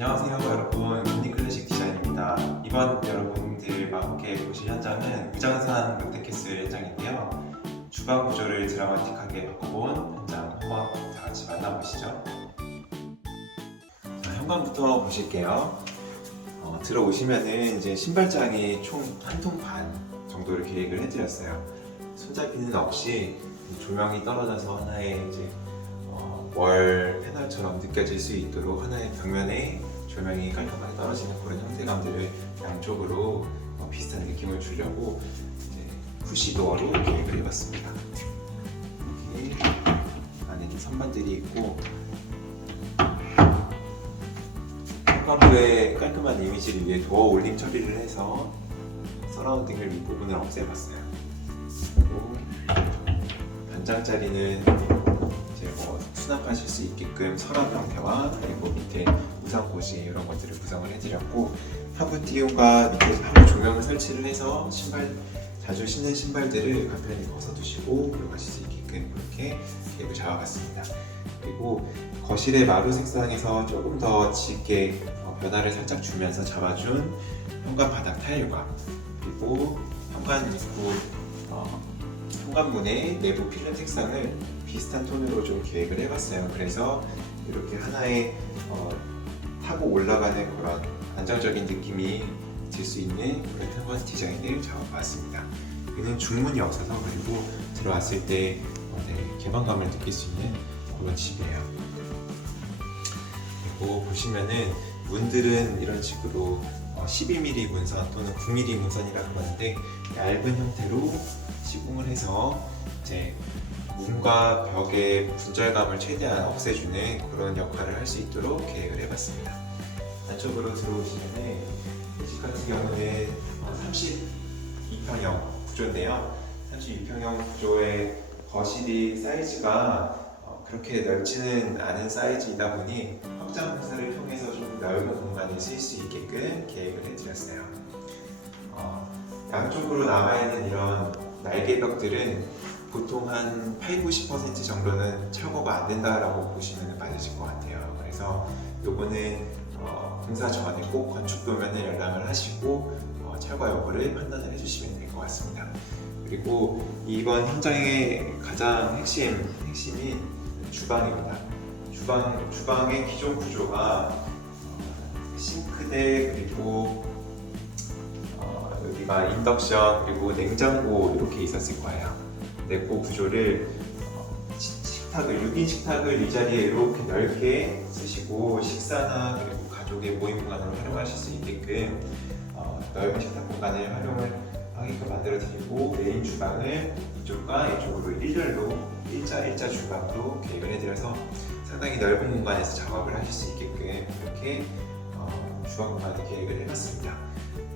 안녕하세요 여러분, 유니클래식 디자인입니다. 이번 여러분들과 함께 보실 현장은 우장산 롯데캐슬 현장인데요. 주방 구조를 드라마틱하게 바꿔본 현장 한번 다 같이 만나보시죠. 자, 현관부터 보실게요. 들어오시면은 이제 신발장이 총 한 통 반 정도를 계획을 해드렸어요. 손잡이는 없이 조명이 떨어져서 하나의 이제 월 패널처럼 느껴질 수 있도록 하나의 벽면에 조명이 깔끔하게 떨어지는 그런 형태감들을 양쪽으로 비슷한 느낌을 주려고 이제 푸시도어로 계획을 해봤습니다. 여기 안에 선반들이 있고 현관부의 깔끔한 이미지를 위해 도어 올림 처리를 해서 서라운딩을 윗부분을 없애봤어요. 그리고 반장자리는 수납하실 수 있게끔 서랍 형태와 그리고 밑에 우산꽂이 이런 것들을 구성을 해드렸고, 하부 띄움과 밑에 하부 조명을 설치를 해서 자주 신는 신발들을 간편히 벗어두시고 이용하실 수 있게끔 그렇게 계획을 잡아봤습니다. 그리고 거실의 마루 색상에서 조금 더 짙게 변화를 살짝 주면서 잡아준 현관 바닥 타일과 그리고 현관 입구 현관문의 내부 필름 색상을 비슷한 톤으로 좀 계획을 해봤어요. 그래서 이렇게 하나의 타고 올라가는 그런 안정적인 느낌이 들 수 있는 그런 현관 디자인을 잡아봤습니다. 여기는 중문이 없어서 그리고 들어왔을 때 개방감을 느낄 수 있는 그런 집이에요. 그리고 보시면은 문들은 이런 식으로 12mm 문선 또는 9mm 문선이라고 하는데 얇은 형태로 시공을 해서 이제 문과 벽의 분절감을 최대한 없애주는 그런 역할을 할 수 있도록 계획을 해봤습니다. 안쪽으로 들어오시면 이 집 같은 경우는 32평형 구조인데요. 32평형 구조의 거실이 사이즈가 그렇게 넓지는 않은 사이즈이다 보니 확장 공사를 통해서 좀 넓은 공간을 쓸 수 있게끔 계획을 해드렸어요. 양쪽으로 남아있는 이런 날개벽들은 보통 한 80~90% 정도는 철거가 안 된다라고 보시면 맞으실 것 같아요. 그래서 요거는 공사 전에 꼭 건축도면에 연락을 하시고 철거 여부를 판단을 해주시면 될 것 같습니다. 그리고 이번 현장의 가장 핵심인 주방입니다. 주방의 기존 구조가 싱크대 그리고 여기가 인덕션 그리고 냉장고 이렇게 있었을 거예요. 그 구조를 식탁을 6인 식탁을 이 자리에 이렇게 넓게 쓰시고 식사나 그리고 가족의 모임 공간으로 활용하실 수 있게끔 넓은 식탁 공간을 활용을 하게끔 만들어 드리고, 메인 주방을 이쪽과 이쪽으로 일자 주방으로 계획을 해드려서 상당히 넓은 공간에서 작업을 하실 수 있게끔 이렇게 주방 공간을 계획을 해봤습니다.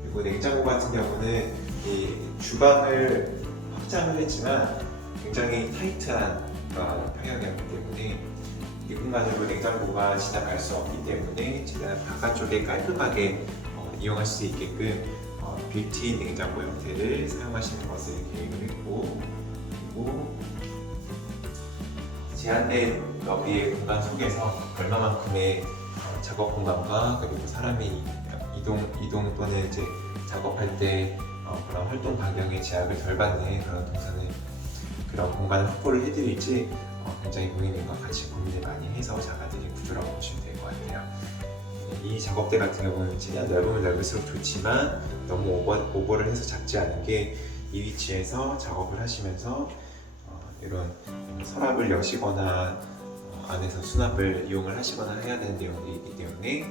그리고 냉장고 같은 경우는 이 주방을 확장을 했지만 굉장히 타이트한 평형이었기 때문에 이 공간으로 냉장고가 지나갈 수 없기 때문에 최대한 바깥쪽에 깔끔하게 이용할 수 있게끔 빌트인 냉장고 형태를 사용하시는 것을 계획을 했고, 그리고 제한된 너비의 공간 속에서 얼마만큼의 작업 공간과 그리고 사람이 이동 또는 이제 작업할 때 그런 활동 반경의 제약을 덜 받는 그런 공간을 확보를 해드릴지 굉장히 고객님과 같이 고민을 많이 해서 잡아드린 구조라고 보시면 될 것 같아요. 이 작업대 같은 경우는 최대한 넓으면 넓을수록 좋지만 너무 오버를 해서 작지 않은 게 이 위치에서 작업을 하시면서 이런 서랍을 여시거나 안에서 수납을 이용을 하시거나 해야 되는 내용이 있기 때문에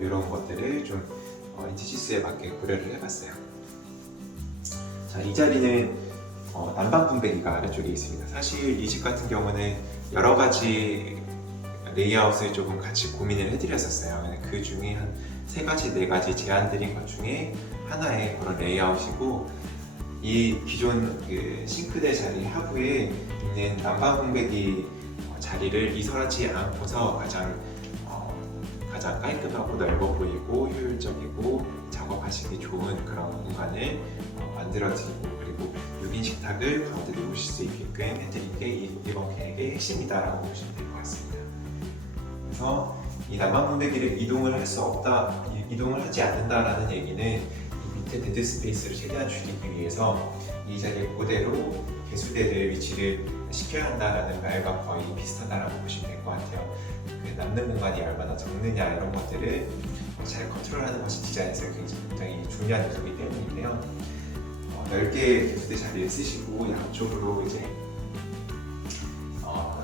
이런 것들을 좀 인티시스에 맞게 고려를 해봤어요. 자, 이 자리는 난방 분배기가 아래쪽에 있습니다. 사실 이 집 같은 경우는 여러 가지 레이아웃을 조금 같이 고민을 해드렸었어요. 그 중에 한 3가지, 4가지 제안드린 것 중에 하나의 그런 레이아웃이고, 이 기존 싱크대 자리 하부에 있는 난방 분배기 자리를 이설하지 않고서 가장 깔끔하고 넓어 보이고 효율적이고 작업하시기 좋은 그런 공간을 만들어드리고, 그리고 6인 식탁을 가운데 놓으실 수 있게끔 해드린 게 이번 계획의 핵심이다라고 보시면 될 것 같습니다. 그래서 이 난방 분배기를 이동을 할 수 없다, 이동을 하지 않는다라는 얘기는 이 밑에 데드 스페이스를 최대한 줄이기 위해서 이 자리에 그대로 개수대를 위치를 시켜야 한다라는 말과 거의 비슷하다라고 보시면 될 것 같아요. 그 남는 공간이 얼마나 적느냐 이런 것들을 잘 컨트롤하는 것이 디자인에서 굉장히 중요한 요소이기 때문인데요. 넓게 개수대 자리를 쓰시고 양쪽으로 이제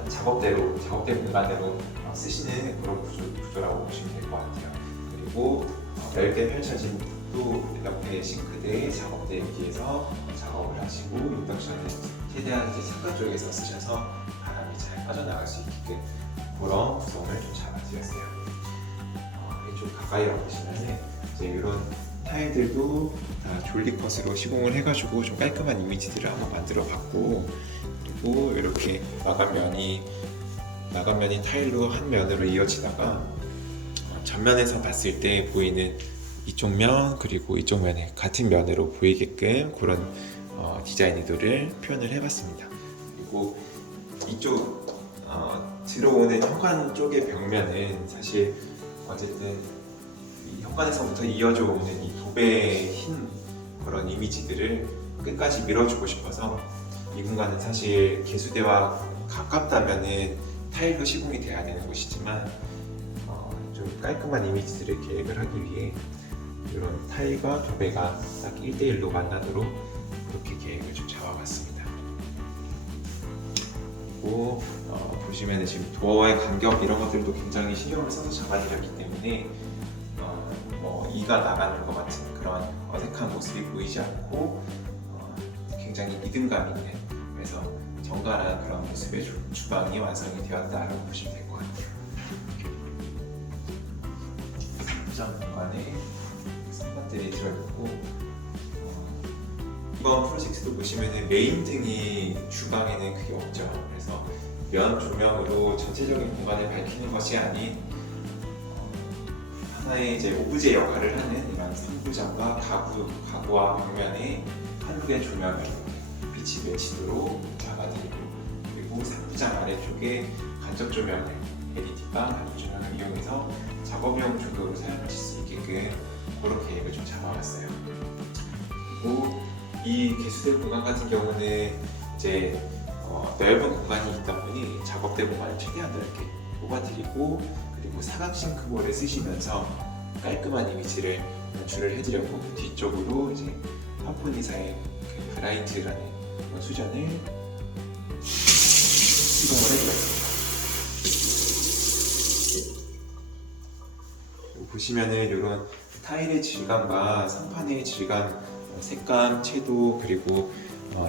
작업대 공간으로 쓰시는 그런 구조라고 보시면 될 것 같아요. 그리고 넓게 펼쳐진 또 옆에 싱크대, 작업대 여기에서 작업을 하시고 인덕션을 최대한 이제 창가 쪽에서 쓰셔서 바람이 잘 빠져나갈 수 있게끔 그런 구성을 좀 잡아드렸어요. 왼쪽 가까이 와보시면은 이제 이런 타일들도 다 졸리컷으로 시공을 해가지고 좀 깔끔한 이미지들을 한번 만들어봤고, 그리고 이렇게 마감면이 타일로 한 면으로 이어지다가 전면에서 봤을 때 보이는 이쪽 면 그리고 이쪽 면에 같은 면으로 보이게끔 그런 디자인 의도를 표현을 해봤습니다. 그리고 이쪽 들어오는 현관 쪽의 벽면은 사실 어쨌든 이 현관에서부터 이어져 오는 이 도배의 흰 그런 이미지들을 끝까지 밀어주고 싶어서 이 공간은 사실 개수대와 가깝다면은 타일로 시공이 돼야 되는 곳이지만 좀 깔끔한 이미지들을 계획을 하기 위해 이런 타일과 도배가 딱 1대1로 만나도록 그렇게 계획을 좀 잡아봤습니다. 그리고 보시면 지금 도어와의 간격 이런 것들도 굉장히 신경을 써서 잡아드렸기 때문에 이가 나가는 것 같은 그런 어색한 모습이 보이지 않고 굉장히 리듬감 있는, 그래서 정갈한 그런 모습의 주방이 완성이 되었다라고 보시면 될 것 같아요. 포장 공간에 선반들이 들어있고, 이번 프로젝트도 보시면 메인 등이 주방에는 크게 없죠. 그래서 면 조명으로 전체적인 공간을 밝히는 것이 아닌 하나의 이제 오브제 역할을 하는 이런 상부장과 가구와 벽면에 한두 개의 조명을 빛이 맺히도록 잡아드리고, 그리고 상부장 아래쪽에 간접 조명을 LED바 간접 조명을 이용해서 작업용 조도로 사용하실 수 있게끔 그런 계획을 좀 잡아봤어요. 그리고 이 개수대 공간 같은 경우는 이제 넓은 공간이 있다 보니 작업대 공간을 최대한 넓게 뽑아드리고, 그리고 사각 싱크볼을 쓰시면서 깔끔한 이미지를 연출을 해드렸고, 뒤쪽으로 이제 파포니사의 그 브라이트라는 수전을 시공을 해드렸습니다. 보시면은 이런 타일의 질감과 상판의 질감, 색감, 채도, 그리고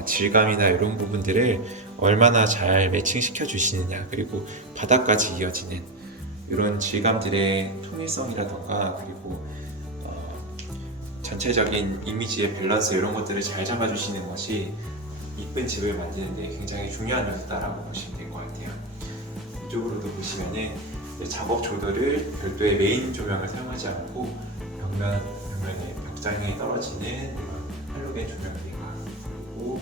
질감이나 이런 부분들을 얼마나 잘 매칭시켜 주시느냐, 그리고 바닥까지 이어지는 이런 질감들의 통일성이라던가, 그리고 전체적인 이미지의 밸런스 이런 것들을 잘 잡아주시는 것이 이쁜 집을 만드는 데 굉장히 중요한 요소다라고 보시면 될 것 같아요. 이쪽으로도 보시면은 작업 조도를 별도의 메인 조명을 사용하지 않고 벽면에 벽장에 떨어지는 이런 할로겐 조명들과, 그리고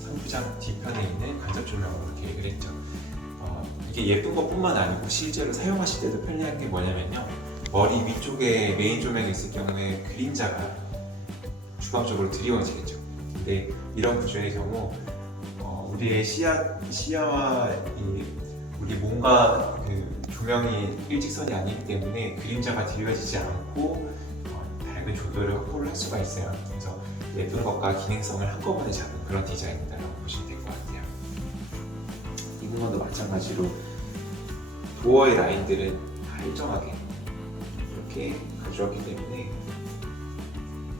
상부장 뒤편에 있는 간접 조명으로 계획을 했죠. 이게 예쁜 것뿐만 아니고 실제로 사용하실 때도 편리한 게 뭐냐면요, 머리 위쪽에 메인 조명이 있을 경우에 그림자가 주방 쪽으로 드리워지겠죠. 근데 이런 구조의 경우 우리의 시야와 우리 몸과 그 조명이 일직선이 아니기 때문에 그림자가 드리워지지 않고 밝은 조도를 확보를 할 수가 있어요. 그래서 예쁜 것과 기능성을 한꺼번에 잡은 그런 디자인이라고 보시면 될 것 같아요. 이 공간도 마찬가지로 도어의 라인들은 다 일정하게 이렇게 가져왔기 때문에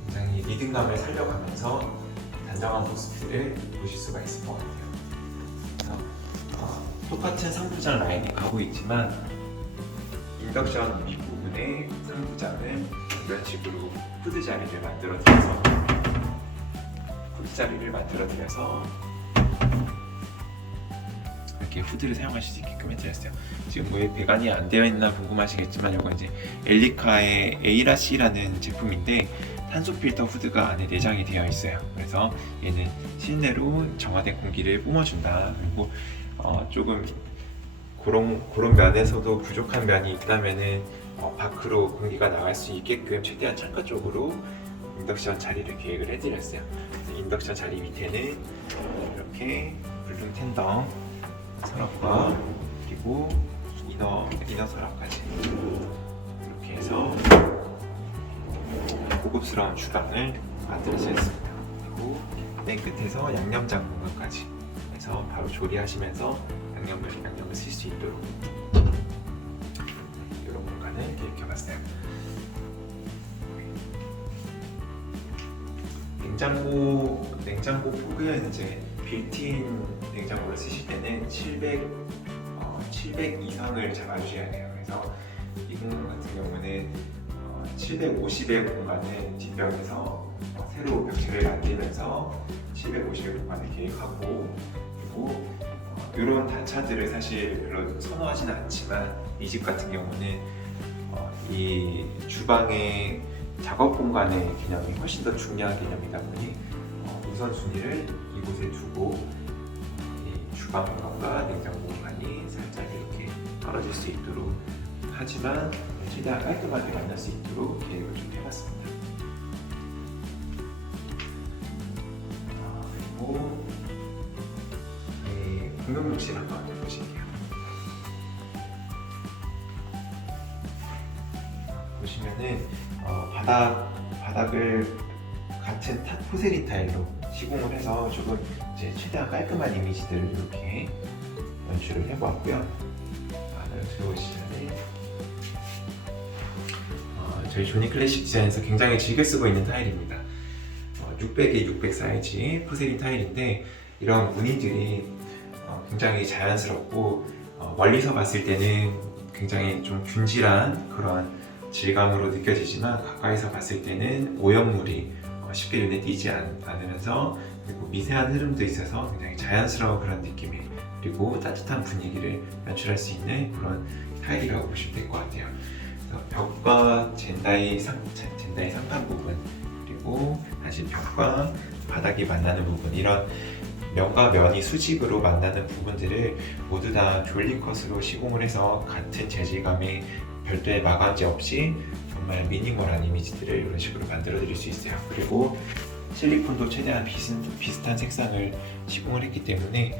굉장히 리듬감을 살려가면서 단정한 모습들을 보실 수가 있을 것 같아요. 그래서 똑같은 상부장 라인이 가고 있지만 인덕션 윗부분에 상부장을 이런 식으로 후드 자리를 만들어드려서 이렇게 후드를 사용하실 수 있게끔 해드렸어요. 지금 왜 배관이 안 되어 있나 궁금하시겠지만, 이거 이제 엘리카의 에이라C라는 제품인데 탄소 필터 후드가 안에 내장이 되어 있어요. 그래서 얘는 실내로 정화된 공기를 뿜어준다. 그리고 조금 그런 면에서도 부족한 면이 있다면은 밖으로 공기가 나갈 수 있게끔 최대한 창가 쪽으로 인덕션 자리를 계획을 해드렸어요. 인덕션 자리 밑에는 이렇게 불등 텐덤 서랍과 그리고 이너 서랍까지 이렇게 해서 고급스러운 주방을 만들어주셨습니다. 그리고 맨 끝에서 양념장 공간까지 해서 바로 조리하시면서 양념을 쓸 수 있도록 이런 공간을 계획해봤어요. 냉장고 폭은 이제 빌트인 냉장고를 쓰실 때는 700 이상을 잡아주셔야 돼요. 그래서 이 공간 같은 경우는 750의 공간을 뒷벽에서 새로 벽체를 만들면서 750의 공간을 계획하고, 그리고 이런 단차들을 사실 별로 선호하지는 않지만 이 집 같은 경우는 이 주방의 작업 공간의 개념이 훨씬 더 중요한 개념이다 보니 우선순위를 이곳에 두고 이 주방 공간과 냉장고 공간이 살짝 이렇게 떨어질 수 있도록, 하지만 최대한 깔끔하게 만날 수 있도록 계획을 좀 해봤습니다. 그리고 공용욕실 한번 보실게요. 보시면은 바닥을 같은 포세린 타일로 시공을 해서 조금 이제 최대한 깔끔한 이미지들을 이렇게 연출을 해보았고요. 안으로 들어오시면은 저희 조니 클래식 디자인에서 굉장히 즐겨 쓰고 있는 타일입니다. 600에 600 사이즈의 포세린 타일인데 이런 무늬들이 굉장히 자연스럽고 멀리서 봤을 때는 굉장히 좀 균질한 그런 질감으로 느껴지지만 가까이서 봤을 때는 오염물이 쉽게 눈에 띄지 않으면서, 그리고 미세한 흐름도 있어서 굉장히 자연스러운 그런 느낌이, 그리고 따뜻한 분위기를 연출할 수 있는 그런 타일이라고 보시면 될 것 같아요. 벽과 젠다이 상판 부분, 그리고 다시 벽과 바닥이 만나는 부분, 이런 면과 면이 수직으로 만나는 부분들을 모두 다 졸리컷으로 시공을 해서 같은 재질감의 별도의 마감재 없이 정말 미니멀한 이미지들을 이런 식으로 만들어 드릴 수 있어요. 그리고 실리콘도 최대한 비슷한 색상을 시공을 했기 때문에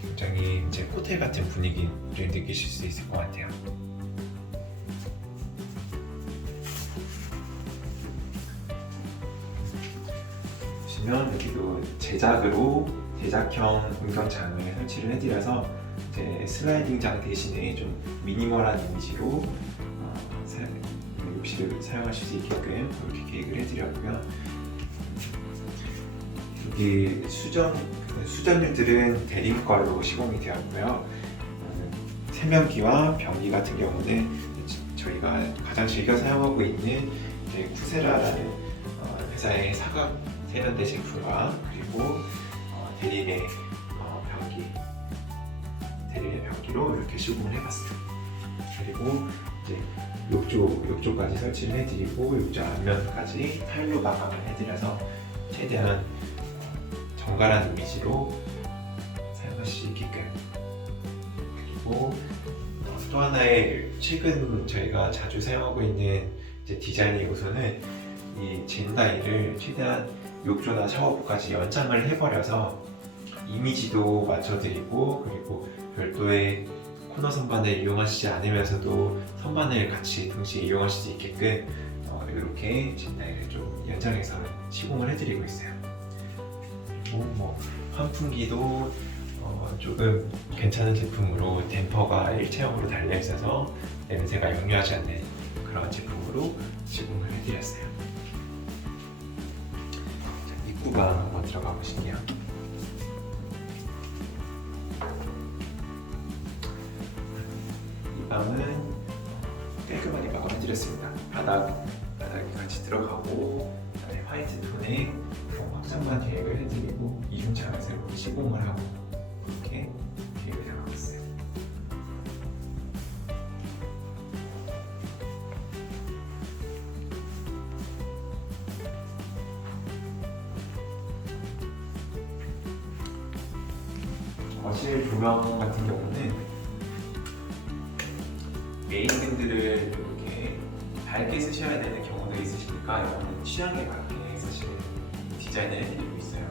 굉장히 이제 호텔 같은 분위기를 느끼실 수 있을 것 같아요. 보시면 여기도 제작형 운전장을 설치를 해드려서 이제 슬라이딩장 대신에 좀 미니멀한 이미지로 욕실을 사용하실 수 있게끔 이렇게 계획을 해드렸고요. 여기 수전류들은 대림걸로 시공이 되었고요. 세면기와 변기 같은 경우는 저희가 가장 즐겨 사용하고 있는 쿠세라라는 회사의 사각 세면대 제품과, 그리고 대림의 변기로 이렇게 시공을 해봤어요. 그리고 이제 욕조까지 설치를 해드리고 욕조 앞면까지 타일로 마감을 해드려서 최대한 정갈한 이미지로 사용하실 수 있게끔. 그리고 또 하나의 최근 저희가 자주 사용하고 있는 이제 디자인의 요소는 이 젠다이를 최대한 욕조나 샤워부까지 연장을 해버려서 이미지도 맞춰드리고, 그리고 별도의 코너 선반을 이용하시지 않으면서도 선반을 같이 동시에 이용하실 수 있게끔 이렇게 젠다이를 좀 연장해서 시공을 해드리고 있어요. 그리고 환풍기도 조금 괜찮은 제품으로 댐퍼가 일체형으로 달려있어서 냄새가 역류하지 않는 그런 제품으로 시공을 해드렸어요. 자, 입구방 한번 들어가 보실게요. 이 방은 깔끔하게 마감해드렸습니다. 바닥이 같이 들어가고, 그다음에 화이트 톤의 확장만 계획을 해드리고 이중창을 새롭게 시공을 하고 이렇게 계획을 해가고 있어요. 거실 조명 같은 경우는 메인등들을 이렇게 밝게 쓰셔야 되는 경우도 있으시니까 이거는 취향에 맞게 사실 디자인을 해드리고 있어요.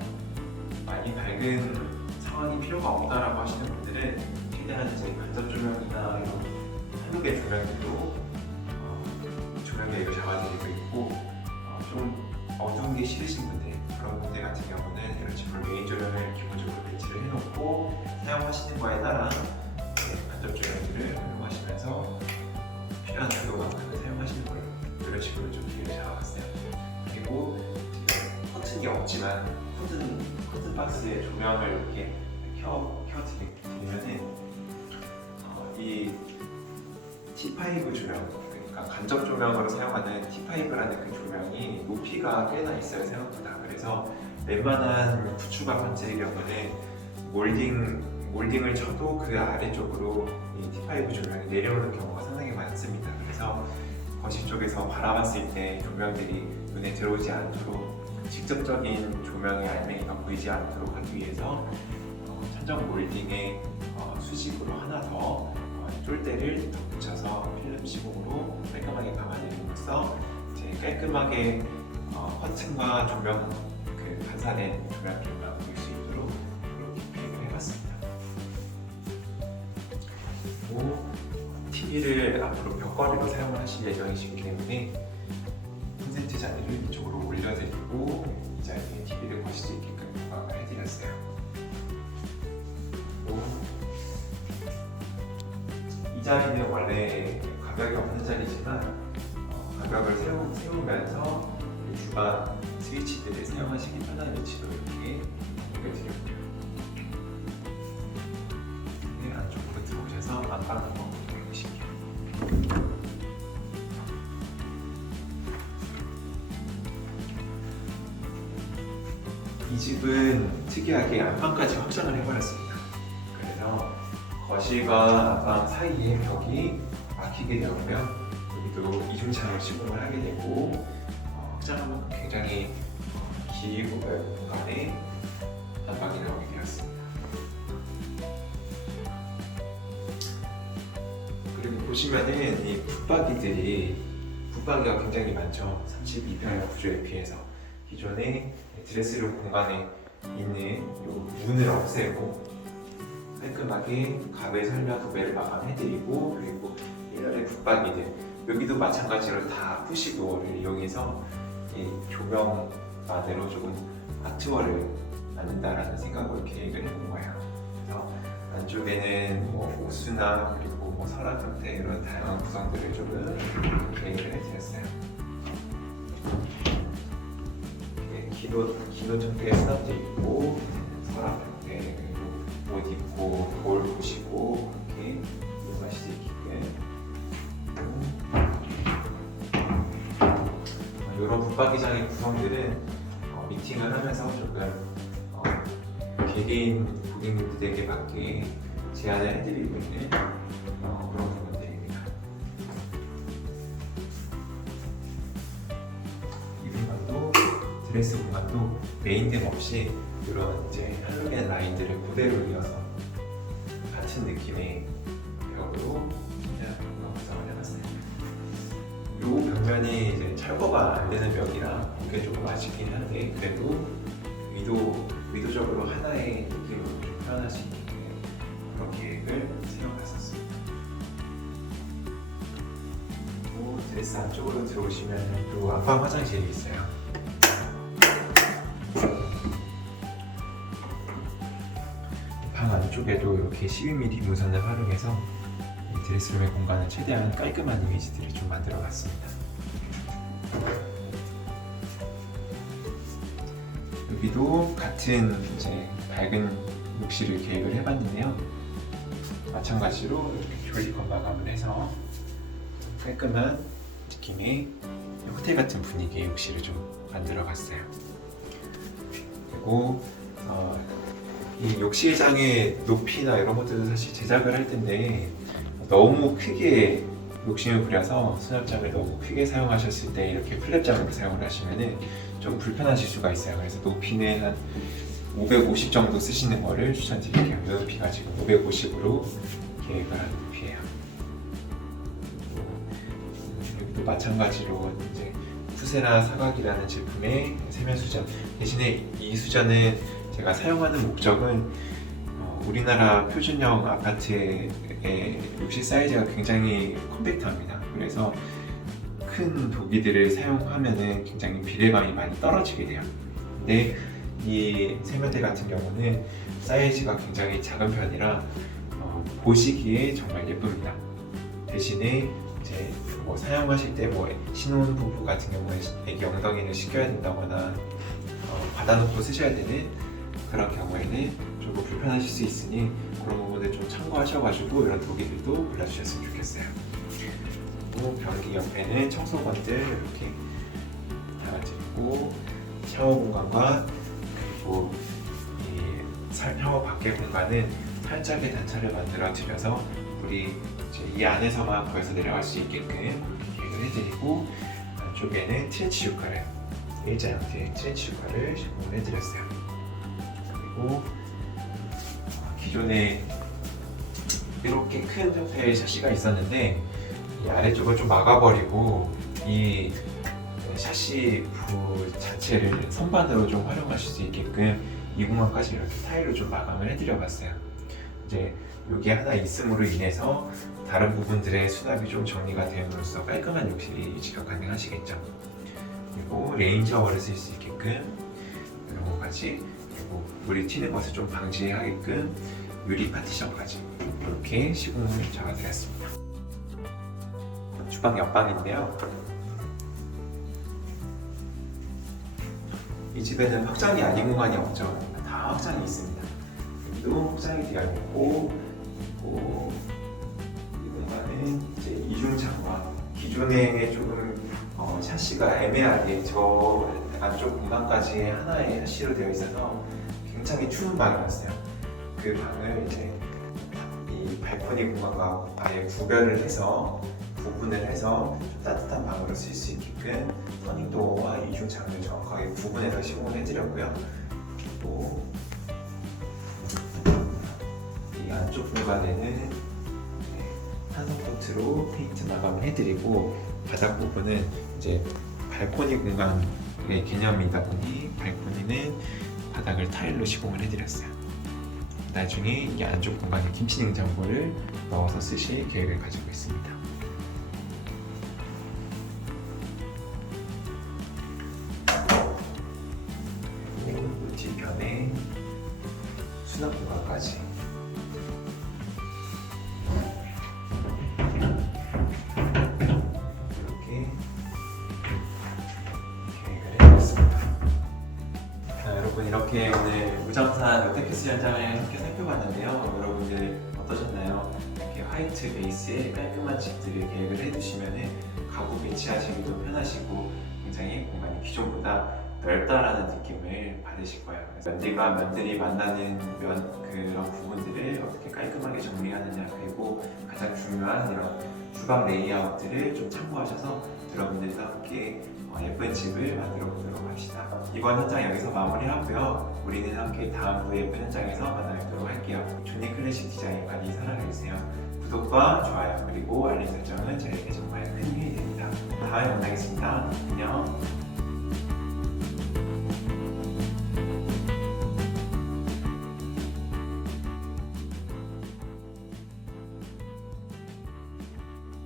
많이 밝은 상황이 필요가 없다라고 하시는 분들은 최대한 이제 간접 조명이나 이런 한국의 조명들로 조명 계획을 잡아드리고 있고 좀 어두운 게 싫으신 분들, 그런 분들 같은 경우는 이런 식으로 메인 조명을 기본적으로 배치를 해놓고 사용하시는 거에 따라 간접 조명들을 활용하시면서 필요한 정도만큼을 사용하시는 걸로 이런 식으로 좀 계획을 잡아봤어요. 그리고 지금 커튼이 없지만 커튼 박스에 조명을 이렇게 켜드리면은 이 T5 조명, 그러니까 간접 조명으로 사용하는 T5라는 그 조명이 높이가 꽤나 있어요, 생각보다. 그래서 웬만한 구축 아파트의 경우는 몰딩을 쳐도 그 아래쪽으로 이 T5 조명이 내려오는 경우가 상당히 많습니다. 그래서 거실 쪽에서 바라봤을 때 조명들이 눈에 들어오지 않도록 직접적인 조명의 알맹이가 보이지 않도록 하기 위해서 천정 몰딩에 수직으로 하나 더 쫄대를 덧붙여서 필름 시공으로 깔끔하게 감아드림으로써 이제 깔끔하게 커튼과 조명 그 반사된 조명들만 보일 수 있도록 그렇게 계획을 해봤습니다. 그리고 TV를 앞으로 벽걸이로 사용을 하실 예정이시기 때문에 콘센트 자리를 이쪽으로 올려드리고 이 자리에 TV를 거실 수 있게끔 부각을 해드렸어요. 이 자리는 원래 가벽이 없는 자리지만 가벽을 세우면서 주방 스위치들을 사용하시기 편한 위치로 이렇게 올려드렸고요. 네, 안쪽으로 들어오셔서 안방 한번 보여주실게요. 이 집은 특이하게 안방까지 확장을 해버렸습니다. 그래서 거실과 안방 사이에 벽이 막히게 되었고요. 여기도 이중창을 시공을 하게 되고 확장하면 굉장히 길고 넓은 공간에 안방이 나오게 되었습니다. 그리고 보시면은 이 붙박이가 굉장히 많죠. 32평의 구조에 비해서 기존의 드레스룸 공간에 있는 이 문을 없애고 깔끔하게 가외 설명 도배를 마감해드리고, 그리고 일렬의 붙박이들 여기도 마찬가지로 다 푸시도어를 이용해서 이 조명만으로 조금 아트월을 만든다라는 생각으로 계획을 해본 거예요. 그래서 안쪽에는 뭐 오수나 그리고 뭐 서랍 형태 이런 다양한 구성들을 조금 계획을 해드렸어요. 기노 형태의 수납도 있고 서랍 형태, 그리고 옷 입고 거울 보시고 그렇게 이용하실 수 있게끔 이런 붙박이장의 구성들은 미팅을 하면서 조금 개개인 고객님들에게 맞게 제안을 해드리고 있는 그런 부분들입니다. 이 공간도 드레스 공간도 메인등 없이 이런 이제 할로겐 라인들을 그대로 이어서 같은 느낌의 벽으로 구성을 해봤어요. 이 벽면이 이제 철거가 안 되는 벽이라 그게 조금 아쉽긴 한데 그래도 의도적으로 하나의 느낌으로 좀 표현할 수 있는 그런 계획을 세워봤었습니다. 그리고 드레스 안쪽으로 들어오시면 또 안방 화장실이 있어요. 방 안쪽에도 이렇게 12mm 무선을 활용해서 드레스룸의 공간을 최대한 깔끔한 이미지들을 좀 만들어봤습니다. 여기도 같은 이제 밝은 욕실을 계획을 해봤는데요. 마찬가지로 이렇게 조리건 마감을 해서 깔끔한 느낌의 호텔 같은 분위기의 욕실을 좀 만들어봤어요. 그리고 이 욕실장의 높이나 이런 것들도 사실 제작을 할 텐데 너무 크게 욕심을 부려서 수납장을 너무 크게 사용하셨을 때 이렇게 플랩장으로 사용을 하시면은 좀 불편하실 수가 있어요. 그래서 높이는 한 550 정도 쓰시는 거를 추천드릴게요. 이 높이가 지금 550으로 계획을 한 높이에요. 여기도 마찬가지로 이제 푸세라 사각이라는 제품의 세면 수전. 대신에 이 수전은 제가 사용하는 목적은 우리나라 표준형 아파트의 욕실 사이즈가 굉장히 컴팩트합니다. 그래서 큰 도기들을 사용하면은 굉장히 비례감이 많이 떨어지게 돼요. 근데 이 세면대 같은 경우는 사이즈가 굉장히 작은 편이라 보시기에 정말 예쁩니다. 대신에 이제 뭐 사용하실 때 뭐 신혼 부부 같은 경우에 애기 엉덩이를 씻겨야 된다거나 받아놓고 쓰셔야 되는 그런 경우에는 조금 불편하실 수 있으니 그런 부분을 좀 참고하셔가지고 이런 도기들도 골라주셨으면 좋겠어요. 그리고 변기 옆에는 청소건들 이렇게 달아드리고 샤워 공간과 그리고 이 샤워 밖의 공간은 살짝의 단차를 만들어 드려서 물이 이제 이 안에서만 거기서 내려갈 수 있게끔 계획을 해드리고 안쪽에는 트렌치 효과를 일자 형태의 트렌치 효과를 시공을 해드렸어요. 그리고 기존에 이렇게 큰 형태의 샤시가 있었는데 이 아래쪽을 좀 막아버리고 이 샤시 부 자체를 선반으로 좀 활용하실 수 있게끔 이 공간까지 이렇게 타일로 좀 마감을 해드려봤어요. 이제 이게 하나 있음으로 인해서 다른 부분들의 수납이 좀 정리가 됨으로써 깔끔한 욕실이 유지가 가능하시겠죠. 그리고 레인 샤워를 쓸 수 있게끔 이런 것까지, 그리고 물이 튀는 것을 좀 방지하게끔 유리 파티션까지 이렇게 시공을 잡아드렸습니다. 주방 옆방인데요. 이 집에는 확장이 아닌 공간이 없죠. 다 확장이 있습니다. 여기도 확장이 되어 있고, 그리고 이 공간은 이제 이중창과 기존에 조금 샤시가 애매하게 저 안쪽 공간까지 하나의 샤시로 되어 있어서 굉장히 추운 방이었어요. 그 방을 이제 이 발코니 공간과 아예 구별을 해서 구분을 해서 좀 따뜻한 방으로 쓸 수 있게끔 터닝도어와 이중창을 정확하게 구분해서 시공을 해드렸고요. 또 이 안쪽 공간에는 탄성 코트로 페인트 마감을 해드리고, 바닥 부분은 이제 발코니 공간의 개념이다 보니 발코니는 바닥을 타일로 시공을 해드렸어요. 나중에 이 안쪽 공간에 김치 냉장고를 넣어서 쓰실 계획을 가지고 있습니다. 그리고 뒤편에 수납 공간까지 이렇게 계획을 해봤습니다. 여러분, 이렇게 오늘 우정산 롯데캐슬 현장을 함께 살펴봤는데요. 여러분들 어떠셨나요? 이렇게 화이트 베이스의 깔끔한 집들을 계획을 해두시면 가구 배치하시기도 편하시고 굉장히 공간이 기존보다 넓다라는 느낌을 받으실 거예요. 그래서 면들과 면들이 만나는 그런 부분들을 어떻게 깔끔하게 정리하느냐, 그리고 가장 중요한 이런 주방 레이아웃들을 좀 참고하셔서 여러분들과 함께 예쁜 집을 만들어 보도록 합시다. 이번 현장 여기서 마무리하고요. 우리는 함께 다음 또 예쁜 현장에서 만나뵙도록 할게요. 존니 클래식 디자인 많이 사랑해주세요. 구독과 좋아요 그리고 알림 설정은 저에게 정말 큰 힘이 됩니다. 다음에 만나겠습니다.